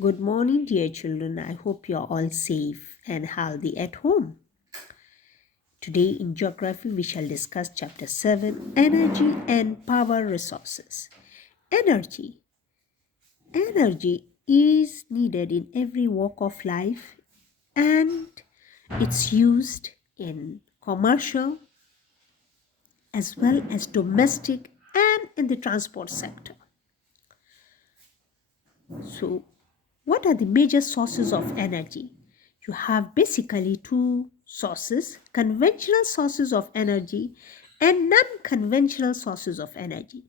Good morning, dear children. I hope you're all safe and healthy at home. Today in geography, we shall discuss chapter 7 Energy and Power Resources. Energy. Energy is needed in every walk of life and it's used in commercial as well as domestic and in the transport sector. So, what are the major sources of energy? You have basically two sources: conventional sources of energy and non-conventional sources of energy.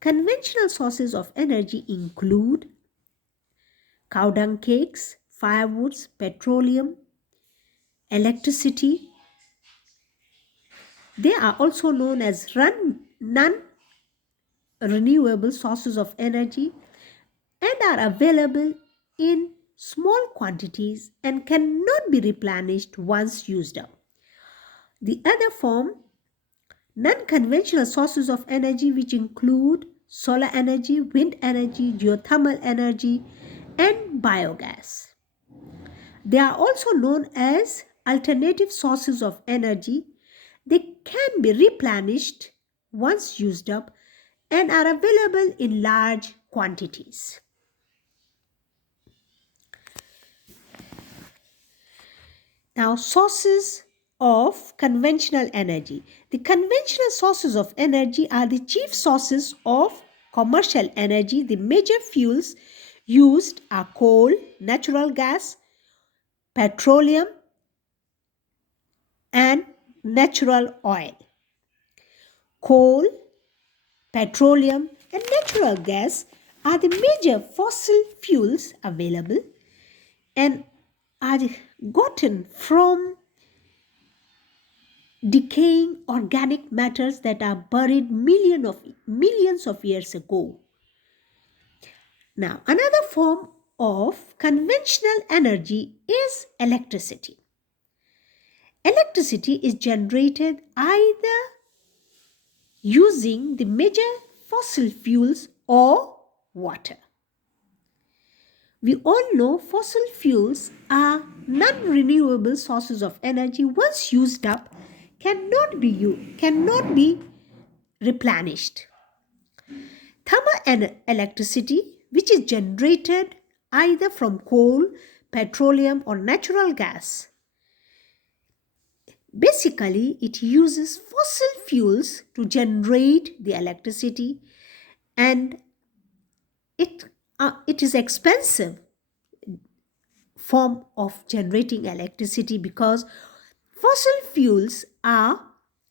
Conventional sources of energy include cow dung cakes, firewoods, petroleum, electricity. They are also known as non-renewable sources of energy and are available in small quantities and cannot be replenished once used up. The other form, non-conventional sources of energy, which include solar energy, wind energy, geothermal energy, and biogas. They are also known as alternative sources of energy. They can be replenished once used up and are available in large quantities. Now, sources of conventional energy. The conventional sources of energy are the chief sources of commercial energy. The major fuels used are coal, natural gas, petroleum, and natural oil. Coal, petroleum, and natural gas are the major fossil fuels available and are gotten from decaying organic matters that are buried millions of years ago. Now, another form of conventional energy is electricity. Electricity is generated either using the major fossil fuels or water. We all know fossil fuels are non-renewable sources of energy. Once used up, cannot be replenished. Thermal electricity, which is generated either from coal, petroleum, or natural gas. Basically, it uses fossil fuels to generate the electricity, and it is expensive form of generating electricity because fossil fuels are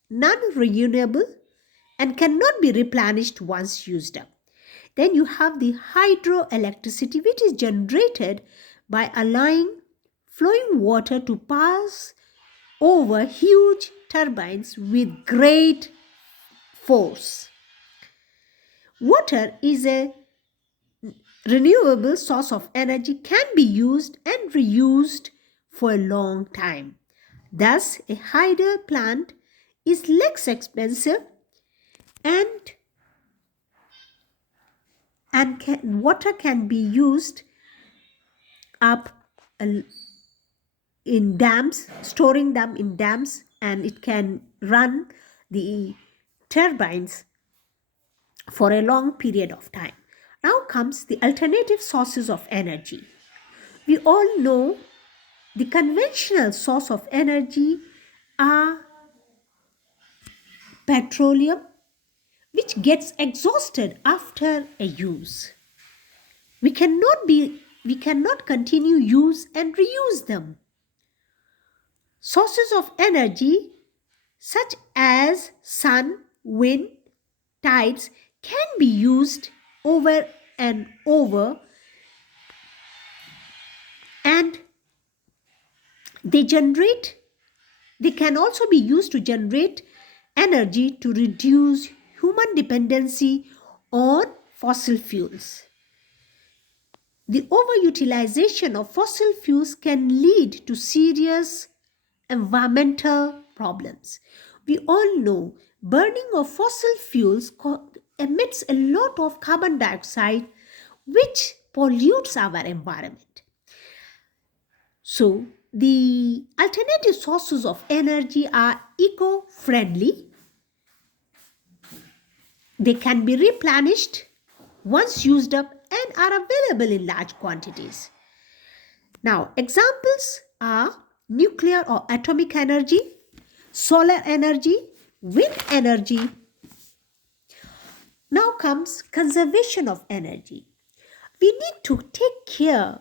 non-renewable and cannot be replenished once used up. Then you have the hydroelectricity, which is generated by allowing flowing water to pass over huge turbines with great force. Water is a renewable source of energy, can be used and reused for a long time. Thus, a hydro plant is less expensive and water can be used up in dams, storing them in dams, and it can run the turbines for a long period of time. Now comes the alternative sources of energy. We all know the conventional source of energy are petroleum, which gets exhausted after a use. We cannot continue use and reuse them. Sources of energy such as sun, wind, tides can be used over and over, and they can also be used to generate energy to reduce human dependency on fossil fuels. The overutilization of fossil fuels can lead to serious environmental problems. We all know burning of fossil fuels emits a lot of carbon dioxide, which pollutes our environment. So, the alternative sources of energy are eco-friendly. They can be replenished once used up and are available in large quantities. Now, examples are nuclear or atomic energy, solar energy, wind energy. Now comes conservation of energy. We need to take care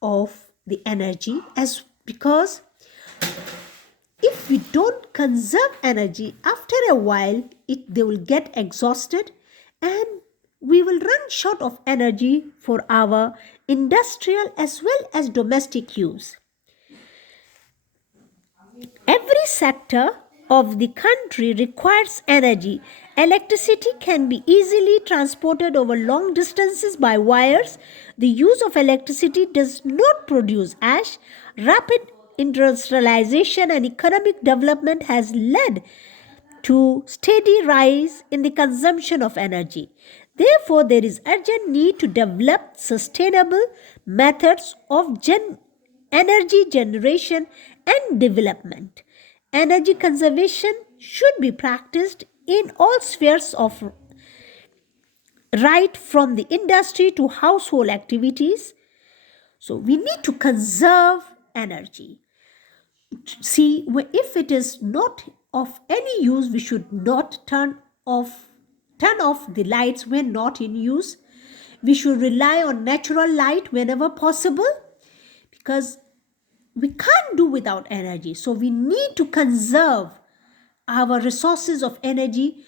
of the energy because if we don't conserve energy, after a while they will get exhausted and we will run short of energy for our industrial as well as domestic use. Every sector of the country requires energy. Electricity can be easily transported over long distances by wires. The use of electricity does not produce ash. Rapid industrialization and economic development has led to steady rise in the consumption of energy. Therefore, there is urgent need to develop sustainable methods of energy generation and development. Energy conservation should be practiced in all spheres of right from the industry to household activities. So we need to conserve energy. See, if it is not of any use, we should not turn off the lights when not in use. We should rely on natural light whenever possible because we can't do without energy. So we need to conserve our resources of energy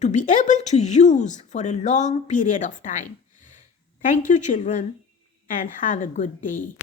to be able to use for a long period of time. Thank you, children, and have a good day.